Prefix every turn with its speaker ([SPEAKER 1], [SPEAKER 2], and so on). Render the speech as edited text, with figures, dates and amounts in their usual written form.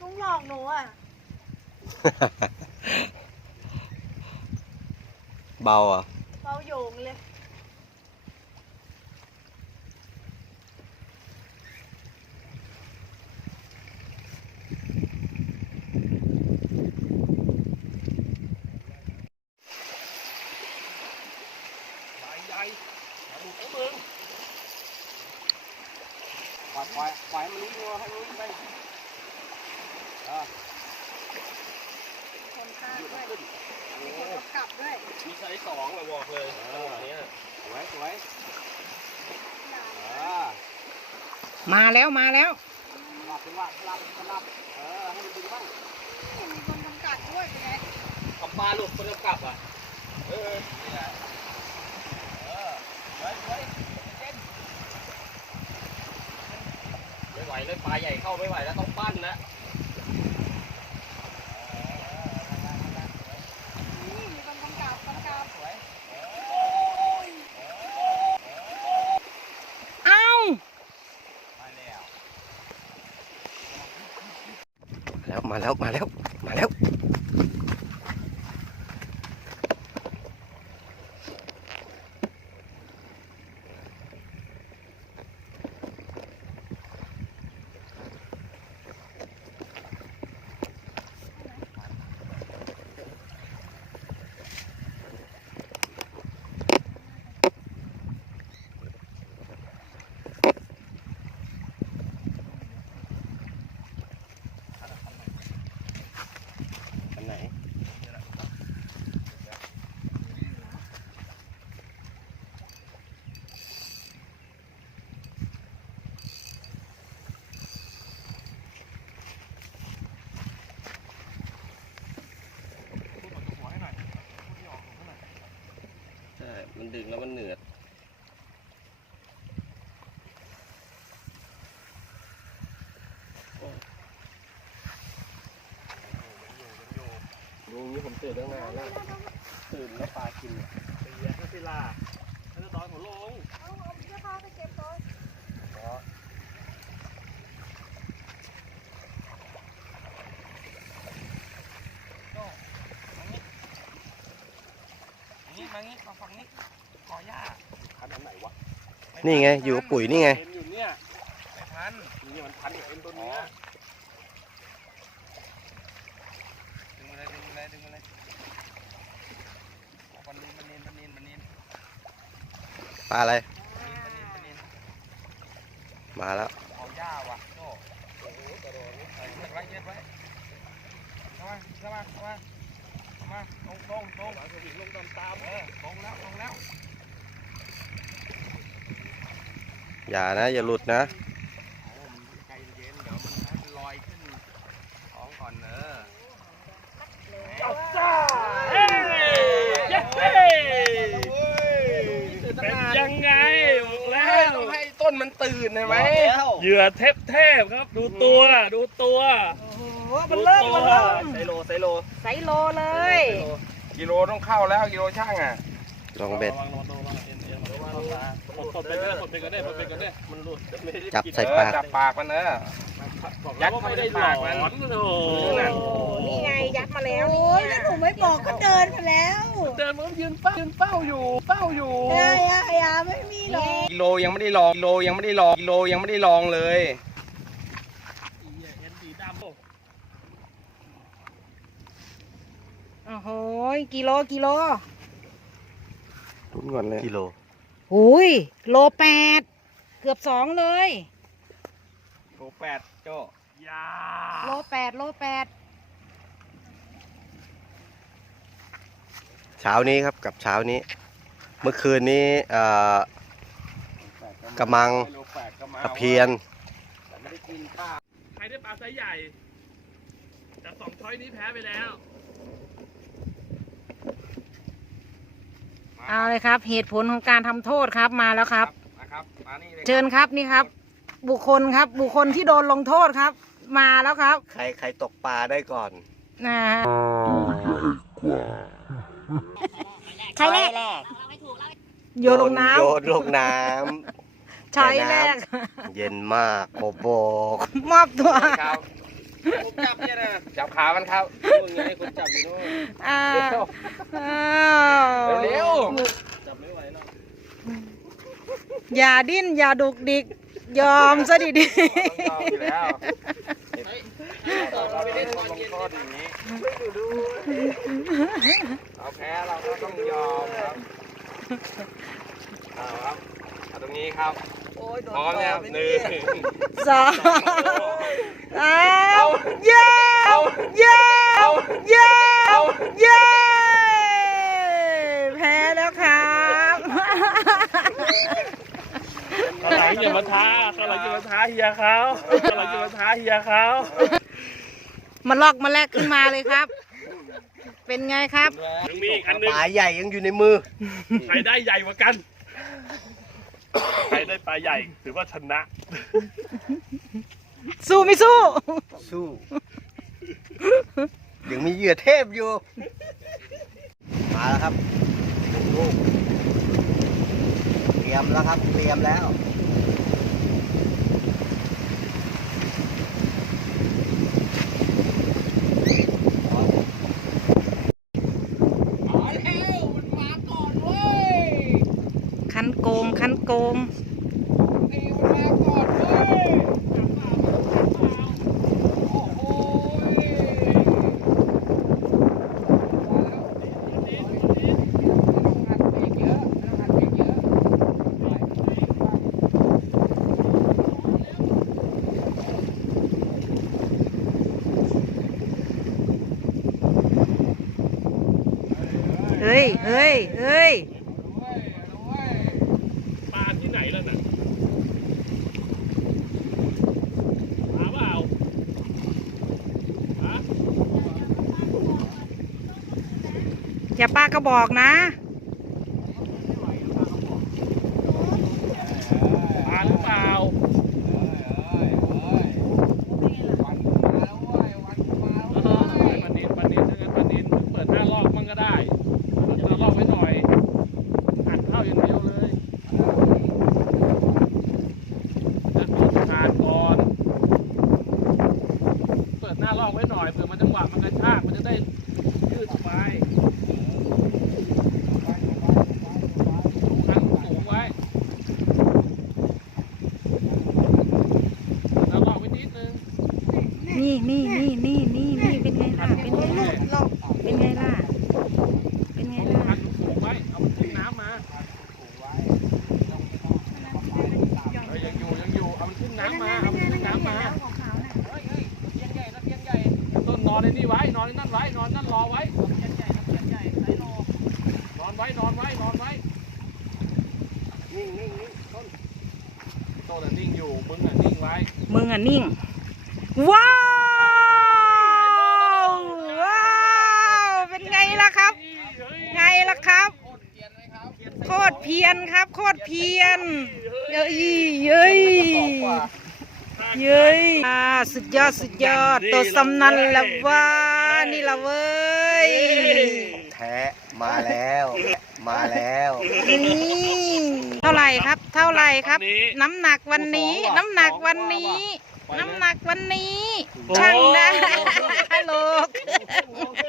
[SPEAKER 1] ลุงหลอกหนูอ่ะ
[SPEAKER 2] เบาอ่ะ
[SPEAKER 1] เบาโยงเลย
[SPEAKER 3] ใหญ่อย่าหลุดให้มึงปล่อยมันลุยให้ลุยไป
[SPEAKER 1] คนข้างด้วย
[SPEAKER 3] ขึ้น
[SPEAKER 1] มีคนกำกับด้วย
[SPEAKER 3] มีไซส์2เราบอกเลยนี้สวย
[SPEAKER 4] มาแล้วมาแล้ว
[SPEAKER 3] สลับเป็นว่าสลับให้มันดึงบ้าง
[SPEAKER 1] มีคนกำกับด้วยเป็นไง
[SPEAKER 3] กับปลาหลุดคนกำกับอ่ะนี่แหละไว้ไม่ไหวเลยปลาใหญ่เข้าไม่ไหวแล้วต้องปั้นนะ
[SPEAKER 1] มีคนกำกับ
[SPEAKER 3] สวย
[SPEAKER 4] เอ้า
[SPEAKER 3] มาแล้ว
[SPEAKER 2] มาแล้วอันไหนใช่มันดึงแล้วมันเหนืดลุงนี้ผมตื่นตั้งนานแล้วตื่นแล้วปลากินเนี่ย
[SPEAKER 3] เสียก็สิลาแล้วตอนหัวลง
[SPEAKER 1] เอาเสื้อผ้าไปเก็บก่อน
[SPEAKER 3] มาฝั่งนี้ขอหญ้าพันอันไหนวะ
[SPEAKER 2] นี่ไงอยู่กับปุ๋ยนี่ไง
[SPEAKER 3] เอ็นอยู่เนี่ยไม่พันนี่มันพันกับเอ็นตัวนี้ดึงมาเลยมันนิน
[SPEAKER 2] ปลาอะไร
[SPEAKER 3] มันนิน
[SPEAKER 2] มาแล้ว
[SPEAKER 3] เอาหญ้าว่ะโจ้โอ้โหกระโดดนี่ใส่เย็บไว้เข้ามาตรงหลังสวิงลงตามตรงแล้ว
[SPEAKER 2] อย่านะอย่าหลุดนะ
[SPEAKER 3] ใจเย็นเดี๋ยวมันให้มันลอยขึ้นท้องก่อนจ้าเป็นยังไงบอกแล้วต้องให้ต้นมันตื่นใช่ไหมเหยื่อเทพครับดูตัว
[SPEAKER 4] โอ้โหมันเริ่ม
[SPEAKER 3] ไซโล
[SPEAKER 4] ไซโลเลย
[SPEAKER 3] กิโลต้องเข้าแล้วกิโลช่างอ่ะ
[SPEAKER 2] ลองเบ็ด
[SPEAKER 3] มันหลุด
[SPEAKER 2] จับใส่ปาก
[SPEAKER 3] จับปากมันนะยัดไม่ได้ปากมัน
[SPEAKER 4] นี่ไงยัดมาแล้ว
[SPEAKER 1] โอ้ยแล้วหนูไม่บอกก็เดินไปแล้ว
[SPEAKER 3] เดินมันยืนเฝ้าอยู่
[SPEAKER 1] อย่าไม่มีหรอก
[SPEAKER 3] กิโลยังไม่ได้ลองเลย
[SPEAKER 4] โอ้โหกิโล
[SPEAKER 2] ลุ้นก่อนเลยกิโล
[SPEAKER 4] หุยโล8เกือบ2เลย
[SPEAKER 3] โล8โจ้ยา
[SPEAKER 4] โล8
[SPEAKER 2] เช้านี้ครับกับเช้านี้ เมื่อคืนนี้กระมังตะเพียน
[SPEAKER 3] ใครได้ปลาไซส์ใหญ่แต่2 ช้อยนี้แพ้ไปแล้ว
[SPEAKER 4] เอาเลยครับเหตุผลของการทำโทษครับมาแล้วครับ
[SPEAKER 3] นะครับมานี่เลย
[SPEAKER 4] เชิญครับนี่ครับ บุคคลที่โดนลงโทษครับ มาแล้วครับ
[SPEAKER 2] ใครตกปลาได้ก่อน
[SPEAKER 4] นะฮะใช้แรกโยนลงน้ำ
[SPEAKER 2] โยนลงน้
[SPEAKER 4] ใช้แรก
[SPEAKER 2] ำเย็นมากโบก
[SPEAKER 4] มอบตัว
[SPEAKER 3] ครับผมจับเนี่ยนะจับขามันครับมึงไงคนจับอยู่นู่น
[SPEAKER 4] อ้าว
[SPEAKER 3] เร็ว
[SPEAKER 2] จับไม่ไหวหรอก
[SPEAKER 4] อย่าดิ้นอย่าดุกดิกยอมซะดี
[SPEAKER 3] ๆต้องอยู่แล้วเราไม่ได้ลงโทษอย่างนี้เอาแพ้เราก็ต้องยอมครับเอาครับเอาตรงนี้ครับพร้อมแล้ว1
[SPEAKER 4] ๆ 2 อ้าวเย้เย้เย้เย้แพ้แล้วครับ
[SPEAKER 2] เขาหลังอย่ามาท้าเขาหลังอย่ามาท้าเฮียเขาเขาหลังอย่ามาท้าเฮียเขา
[SPEAKER 4] มาลอกมาแลกขึ้นมาเลยครับ เป็นไงครับ
[SPEAKER 2] ยังมีอีกอันหนึง
[SPEAKER 3] ปลาใหญ่ยังอยู่ในมือ
[SPEAKER 2] ใครได้ใหญ่กว่ากันใครได้ปลาใหญ่ถือว่าชนะ
[SPEAKER 4] สู้ไม่สู้
[SPEAKER 3] สู้ยังมีเหยื่อเทพอยู่มาแล้วครับ1 ลูกเตรียมแล้วครับเตรียมแล้ว
[SPEAKER 4] คันโกงคันโกง เฮ้ยเฮ้ยเฮ้ย
[SPEAKER 2] ปลาที่ไหนล่ะน่ะปลาเปล่าฮะ
[SPEAKER 4] อย่าป้าก็บอกนะ
[SPEAKER 2] ปลาหรือเปล่าปลานินถ้างั้นปลานินเปิด5 รอบมั่งก็ได้5 รอบไว้หน่อยหันเข้าอย่างเดียวเลยจะดูทานก่อนเปิด5 รอบไว้หน่อยเผื่อมันจังหวะมันกระชากมันจะได้ยืดไปคันสูงไว้แล้วรอบไว้นิดนึง
[SPEAKER 4] นี่เป็นไงล่ะ เป็นไงล่ะ เป็นไงล่ะ เป็นไงล่ะ
[SPEAKER 2] คันสูงไว้ เอามันขึ้นน้ำมายังอยู่ เอามันขึ้นน้ำมา เอามันขึ้นน้ำมาเฮ้ยตะเพียนใหญ่ต้นนอนในนี่ไว้ นอนในนั่นไว้ นอนนั่นรอไว้ตะเพียนใหญ่นอนไว้ นิ่งต้นนิ่งอยู่ มึงนิ่งไว้
[SPEAKER 4] มึงอ่ะนิ่ง ว้าว ว้าว เป็นไงล่ะครับ ไงล่ะครับ โคตรเพียนครับ โคตรเพียน เย้ยสุดยอด ตัวสำนันละว่านี่ละเว้ย
[SPEAKER 3] แท้มาแล้ว
[SPEAKER 4] นี่เท่าไหร่ครับ น้ำหนักวันนี้ ช่างได้ โลก